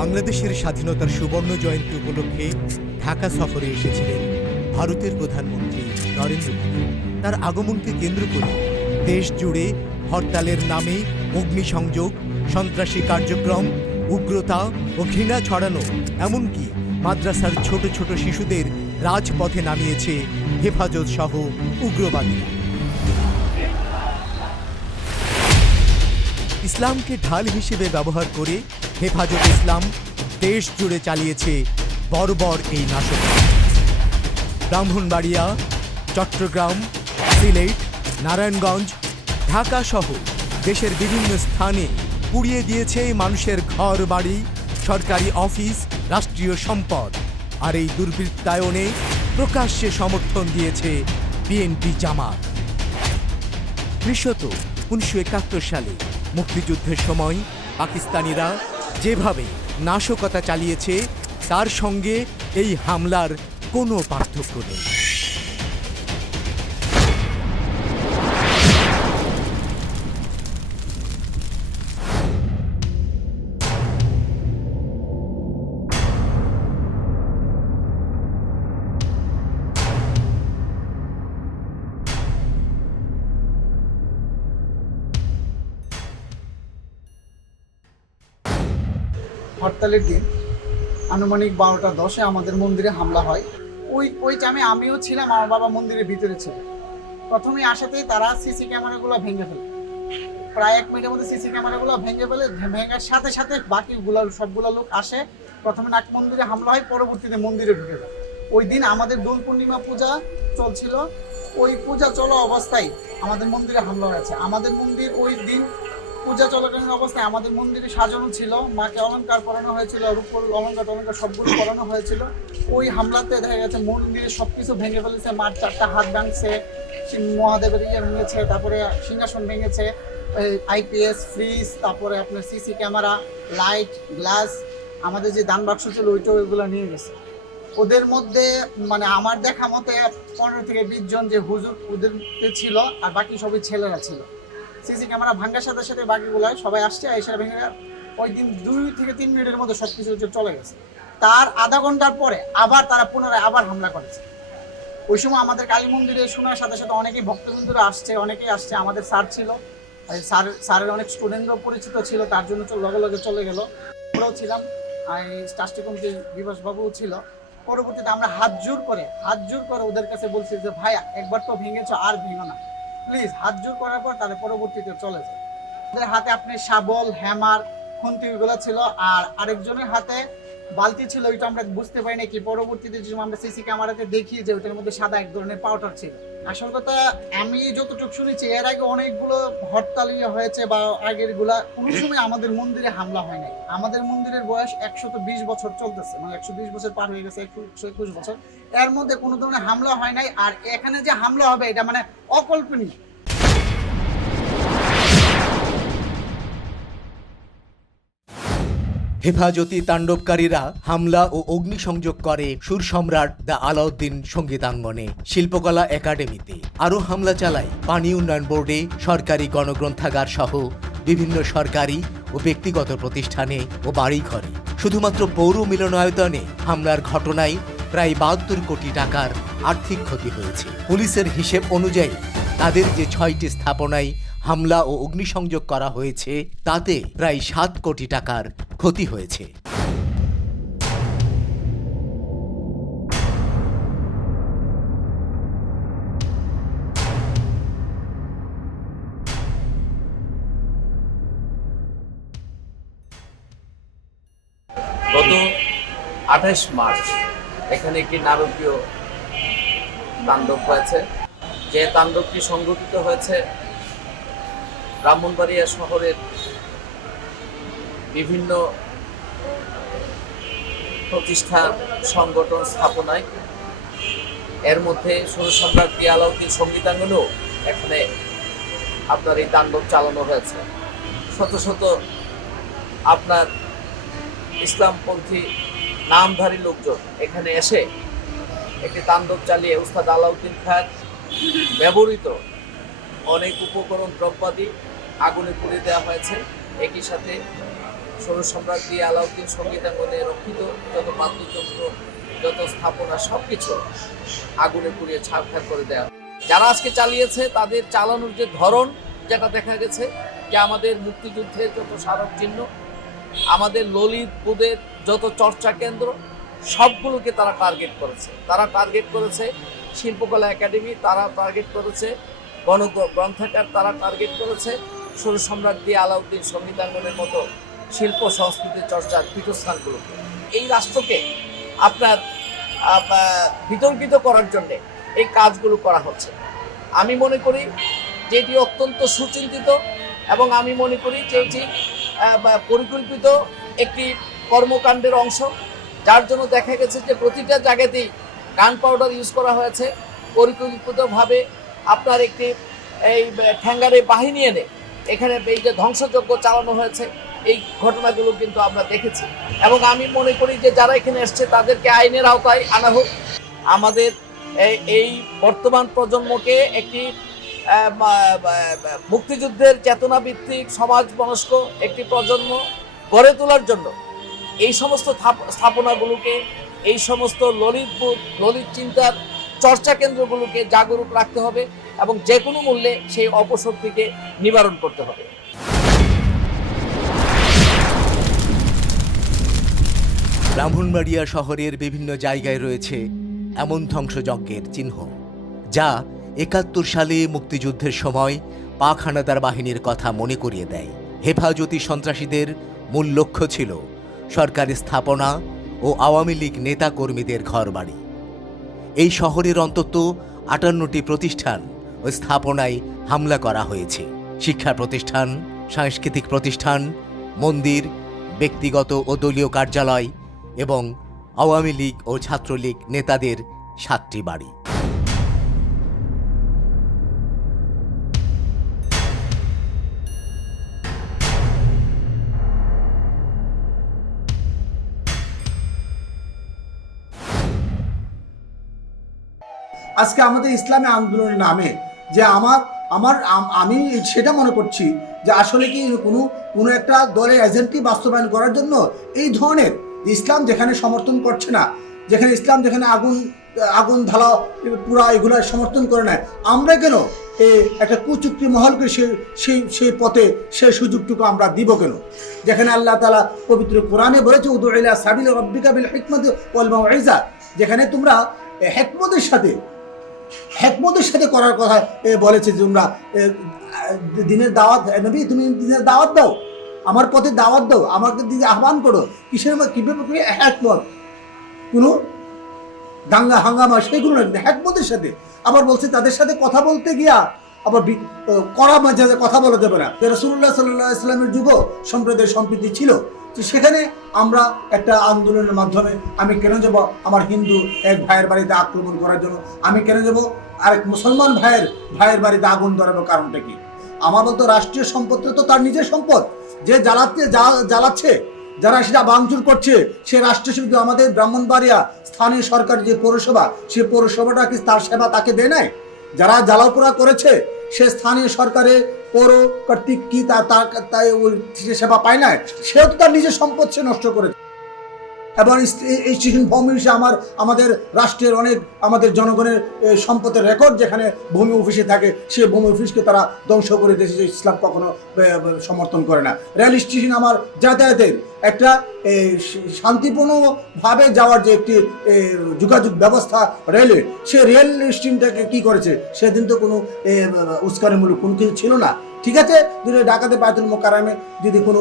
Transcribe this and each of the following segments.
বাংলাদেশের স্বাধীনতার সুবর্ণ জয়ন্তী উপলক্ষে ঢাকা সফরে এসেছিলেন ভারতের প্রধানমন্ত্রী নরেন্দ্র মোদী। তার আগমনকে কেন্দ্র করে দেশ জুড়ে হরতালের নামে অগ্নিসংযোগ, সন্ত্রাসী কার্যক্রম, উগ্রতা ও ঘৃণা ছড়ানো, এমনকি মাদ্রাসার ছোট ছোট শিশুদের রাজপথে নামিয়েছে হেফাজত সহ উগ্রবাদীরা। ইসলামকে ঢাল হিসেবে ব্যবহার করে হেফাজত ইসলাম দেশ জুড়ে চালিয়েছে বর্বর এই নাশকতা। ব্রাহ্মণবাড়িয়া, চট্টগ্রাম, সিলেট, নারায়ণগঞ্জ, ঢাকা সহ দেশের বিভিন্ন স্থানে পুড়িয়ে দিয়েছে মানুষের ঘর বাড়ি, সরকারি অফিস, রাষ্ট্রীয় সম্পদ। আর এই দুর্বৃত্তায়নে প্রকাশ্যে সমর্থন দিয়েছে বিএনপি জামাত। দৃশ্যত 1971 সালে মুক্তিযুদ্ধের সময় পাকিস্তানিরা যেভাবে নাশকতা চালিয়েছে তার সঙ্গে এই হামলার কোনো পার্থক্য নেই। হরতালের দিন আনুমানিক 12:10 আমাদের মন্দিরে হামলা হয়। ওই টাইমে আমিও ছিলাম, আমার বাবা মন্দিরের ভিতরে ছিল। প্রথমে আসাতেই তারা সিসি ক্যামেরাগুলো ভেঙে ফেলে, প্রায় 1 মিনিটের মধ্যে সিসি ক্যামেরাগুলো ভেঙে ফেলে। ভেঙার সাথে সাথে সবগুলো লোক আসে। প্রথমে নাক মন্দিরে হামলা হয়, পরবর্তীতে মন্দিরে ঢুকে যায়। ওই দিন আমাদের দোল পূর্ণিমা পূজা চলছিল, ওই পূজা চলা অবস্থায় আমাদের মন্দিরে হামলা হয়েছে। আমাদের মন্দির ওই দিন পূজা চলাকালীন অবস্থায় আমাদের মন্দিরে সাজানো ছিল, মাকে অলঙ্কার পরানো হয়েছিল, রূপোর অলঙ্কার সবগুলো পরানো হয়েছিল। ওই হামলাতে দেখা গেছে মন্দিরে সবকিছু ভেঙে ফেলেছে। মার 4টা হাত ভাঙছে, মহাদেবের ভেঙেছে, তারপরে সিংহাসন ভেঙেছে, আইপিএস, ফ্রিজ, তারপরে আপনার সিসি ক্যামেরা, লাইট, গ্লাস, আমাদের যে দান বাক্স ছিল ওইটাও এগুলো নিয়ে গেছে। ওদের মধ্যে মানে আমার দেখা মতে 15 থেকে 20 জন যে হুজুর ওদের ছিল, আর বাকি সবই ছেলেরা ছিল। সিসি ক্যামেরা ভাঙ্গার সাথে সাথে বাকিগুলো সবাই আসছে, এসে ভেঙে ওই দিন 2 থেকে 3 মিনিটের মধ্যে সবকিছু চলে গেছে। তার আধা ঘন্টার পরে আবার তারা পুনরায় হামলা করেছে। ওই সময় আমাদের কালী মন্দিরে শোনার সাথে সাথে অনেকেই ভক্তবৃন্দরা আসছে, অনেকেই আসছে। আমাদের স্যার ছিল, স্যারের অনেক স্টুডেন্টরাও পরিচিত ছিল, তার জন্য লগে লগে চলে গেল। আমরাও ছিলাম, ট্রাস্টি কমিটির বিভাস বাবুও ছিল। পরবর্তীতে আমরা হাত জোর করে ওদের কাছে বলছি যে ভাইয়া একবার তো ভেঙেছো, আর ভেঙো না প্লিজ। হাত জোর করার পর তাদের পরবর্তীতে চলে যায়। ওদের হাতে আপনি শাবল, হ্যামার, খুন্তি ওইগুলো ছিল, আর আরেকজনের হাতে বালতি ছিল। ওইটা আমরা বুঝতে পারি না কি, পরবর্তীতে যখন আমরা সিসি ক্যামেরাতে দেখি যে ওইটার মধ্যে সাদা এক ধরনের পাউডার ছিল। আসল কথা আমি যতটুকু শুনেছি, এর আগে অনেকগুলো হরতাল হয়েছে বা আগের গুলা কোনো সময় আমাদের মন্দিরে হামলা হয় নাই। আমাদের মন্দিরের বয়স 120 বছর চলতেছে, মানে 120 বছর পার হয়ে গেছে, 121 বছর। এর মধ্যে কোনো ধরনের হামলা হয় নাই। আর এখানে যে হামলা হবে এটা মানে অকল্পনীয়। হেফাজতি তাণ্ডবকারীরা হামলা ও অগ্নিসংযোগ করে সুর সম্রাট দ্য আলাউদ্দিন সঙ্গীতাঙ্গনে, শিল্পকলা একাডেমিতে। আরও হামলা চালায় পানি উন্নয়ন বোর্ডে, সরকারি গণগ্রন্থাগার সহ বিভিন্ন সরকারি ও ব্যক্তিগত প্রতিষ্ঠানে ও বাড়িঘরে। শুধুমাত্র পৌর মিলনায়তনে হামলার ঘটনায় প্রায় 72 কোটি টাকার আর্থিক ক্ষতি হয়েছে। পুলিশের হিসেব অনুযায়ী তাদের যে 6টি স্থাপনায় হামলা ও অগ্নিসংযোগ করা হয়েছে তাতে প্রায় 7 কোটি টাকার ক্ষতি হয়েছে। গত 28 মার্চ এখানে একটি নারকীয় তাণ্ডব হয়েছে। যে তাণ্ডবটি সংঘটিত হয়েছে ব্রাহ্মণবাড়িয়া শহরের বিভিন্ন প্রতিষ্ঠান, সংগঠন, স্থাপনায়। এর মধ্যে সুর সম্রাট দ্য আলাউদ্দিন সঙ্গীতাঙ্গনেও এখানে আপনার এই তাণ্ডব চালানো হয়েছে। শত শত আপনার ইসলামপন্থী নামধারী লোকজন এখানে এসে একটি তাণ্ডব চালিয়ে উস্তাদ আলাউদ্দিন খাঁর ব্যবহৃত অনেক উপকরণ দ্রব্যাদি আগুনে পুড়িয়ে দেওয়া হয়েছে। একই সাথে ষোড়শ সম্রাট দিয়ে আলাউদ্দিন সঙ্গীতাঙ্গনে রক্ষিত যত বাদ্যযন্ত্র, যত স্থাপনা, সবকিছু আগুনে পুড়িয়ে ছারখার করে দেয়া। যারা আজকে চালিয়েছে তাদের চালানোর যে ধরন, যেটা দেখা গেছে যে আমাদের মুক্তিযুদ্ধের যত স্মারক চিহ্ন, আমাদের ললিতপুরের যত চর্চা কেন্দ্র, সবগুলোকে তারা টার্গেট করেছে। তারা টার্গেট করেছে শিল্পকলা একাডেমি, তারা টার্গেট করেছে গণগ্রন্থাগার, তারা টার্গেট করেছে ষোড়শ সম্রাট দিয়ে আলাউদ্দিন সঙ্গীতাঙ্গনের মতো শিল্প সংস্কৃতি চর্চার পীঠস্থানগুলোকে। এই রাষ্ট্রকে আপনার বিতর্কিত করার জন্যে এই কাজগুলো করা হচ্ছে। আমি মনে করি যে এটি অত্যন্ত সুচিন্তিত এবং আমি মনে করি যে এটি পরিকল্পিত একটি কর্মকাণ্ডের অংশ, যার জন্য দেখা গেছে যে প্রতিটা জায়গাতেই গান পাউডার ইউজ করা হয়েছে। পরিকল্পিতভাবে আপনার একটি এই ঠ্যাঙ্গারে বাহিনী এনে এখানে এই যে ধ্বংসযজ্ঞ চালানো হয়েছে, এই ঘটনাগুলো কিন্তু আমরা দেখেছি। এবং আমি মনে করি যে যারা এখানে এসছে তাদেরকে আইনের আওতায় আনা হোক। আমাদের এই বর্তমান প্রজন্মকে একটি মুক্তিযুদ্ধের চেতনা ভিত্তিক সমাজ মনস্ক একটি প্রজন্ম গড়ে তোলার জন্য এই সমস্ত স্থাপনাগুলোকে, এই সমস্ত ললিত চিন্তার চর্চা কেন্দ্রগুলোকে জাগরুক রাখতে হবে এবং যে কোনো মূল্যে সেই অপশক্তিকে নিবারণ করতে হবে। ব্রাহ্মণবাড়িয়া শহরের বিভিন্ন জায়গায় রয়েছে এমন ধ্বংসযজ্ঞের চিহ্ন, যা ৭১ সালে মুক্তিযুদ্ধের সময় পাক হানাদার বাহিনীর কথা মনে করিয়ে দেয়। হেফাজতি সন্ত্রাসীদের মূল লক্ষ্য ছিল সরকারি স্থাপনা ও আওয়ামী লীগ নেতা কর্মীদের ঘরবাড়ি। এই শহরের অন্তত ৫৮টি প্রতিষ্ঠান ও স্থাপনায় হামলা করা হয়েছে। শিক্ষা প্রতিষ্ঠান, সাংস্কৃতিক প্রতিষ্ঠান, মন্দির, ব্যক্তিগত ও দলীয় কার্যালয় এবং আওয়ামী লীগ ও ছাত্রলীগ নেতাদের ৭টি বাড়ি। আজকে আমাদের ইসলামী আন্দোলনের নামে যে আমি সেটা মনে করছি যে আসলে কি কোনো একটা দলের এজেন্টই বাস্তবায়ন করার জন্য এই ধরনের ইসলাম যেখানে সমর্থন করছে না, যেখানে ইসলাম যেখানে আগুন ঢালা পুরা এগুলো সমর্থন করে নেয়, আমরা কেন একটা কুচুক্তি মহলকে সেই পথে সেই সুযোগটুকু আমরা দিব কেন? যেখানে আল্লাহ তাআলা পবিত্র কোরআনে বলেছে উদু ইলা সাবিল রাব্বিকা বিল হিকমাতি ওয়াল মাউইজা, যেখানে তোমরা হেকমতের সাথে করার কথা বলেছে। তোমরা দিনের দাওয়াত, নবী তুমি দিনের দাওয়াত দাও, আমার পথে দাওয়াত দাও, আমাকে দিকে আহ্বান করো। কিভাবে হেকমত, কোনো দাঙ্গা হাঙ্গামা সেগুলো না, হেকমতের সাথে। আবার বলছে তাদের সাথে কথা বলতে গিয়া আবার কড়া মাঝে কথা বলা যাবে না। রাসূলুল্লাহ সাল্লাল্লাহু আলাইহি ওয়াসাল্লামের যুগও সম্প্রদায়ের সম্প্রীতি ছিল। তো সেখানে আমরা একটা আন্দোলনের মাধ্যমে আমি কেন যাব আমার হিন্দু এক ভাইয়ের বাড়িতে আক্রমণ করার জন্য? আমি কেন যাব আরেক মুসলমান ভাইয়ের বাড়িতে আগুন ধরানোর কারণটা কি? আমার মতো রাষ্ট্রীয় সম্পদটা তো তার নিজের সম্পদ। যে জ্বালাচ্ছে, যারা সেটা ভাঙচুর করছে, সে রাষ্ট্রীয় শুধু আমাদের ব্রাহ্মণবাড়িয়া স্থানীয় সরকার যে পৌরসভা, সে পৌরসভাটা কি তার সেবা তাকে দেয় নাই? যারা জ্বালাপোড়া করেছে সে স্থানীয় সরকারের পৌর কর্তৃক কি তাই ওই সেবা পায় না? সেও তো তার নিজের সম্পদ সে নষ্ট করেছে। এবং এই ভূমি আমাদের রাষ্ট্রের অনেক আমাদের জনগণের সম্পদের রেকর্ড যেখানে ভূমি অফিসে থাকে, সেই ভূমি অফিসকে তারা ধ্বংস করে দিয়েছে। ইসলাম কখনো সমর্থন করে না। রেল স্টেশন আমার যাতায়াতের একটা শান্তিপূর্ণভাবে যাওয়ার যে একটি যোগাযোগ ব্যবস্থা রেলের, সে রেল স্টেশনটাকে কি করেছে? সেদিন তো কোনো উস্কানিমূলক কোনো কিছু ছিল না। ঠিক আছে, যদি ঢাকাতে বায়তুল মোকাররমে যদি কোনো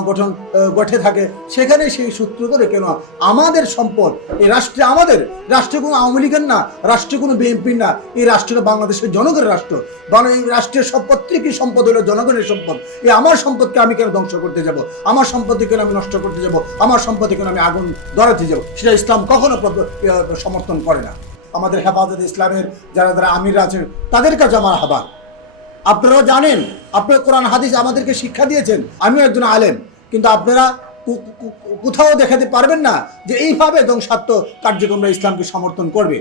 অঘটন ঘটে থাকে, সেখানে সেই সূত্র করে কেন আমাদের সম্পদ এই রাষ্ট্রে, আমাদের রাষ্ট্রে কোনো আওয়ামী লীগের না, রাষ্ট্রে কোনো বিএনপির না, এই রাষ্ট্রটা বাংলাদেশের জনগণের রাষ্ট্র। এই রাষ্ট্রের সব প্রত্যেকই সম্পদ হলো জনগণের সম্পদ। এই আমার সম্পদকে আমি কেন ধ্বংস করতে যাব? আমার সম্পত্তি কেন আমি নষ্ট করতে যাব? আমার সম্পত্তি কেন আমি আগুন ধরাতে যাব? সেটা ইসলাম কখনো সমর্থন করে না। আমাদের হেফাজতে ইসলামের যারা আমির আছেন তাদের কাছে আমার আহ্বান, আপনারাও জানেন, আপনারা কোরআন হাদিস আমাদেরকে শিক্ষা দিয়েছেন, আমিও একজন আলেম, কিন্তু আপনারা কোথাও দেখাতে পারবেন না যে এইভাবে ধ্বংসাত্মক কার্যক্রমরা ইসলামকে সমর্থন করবে।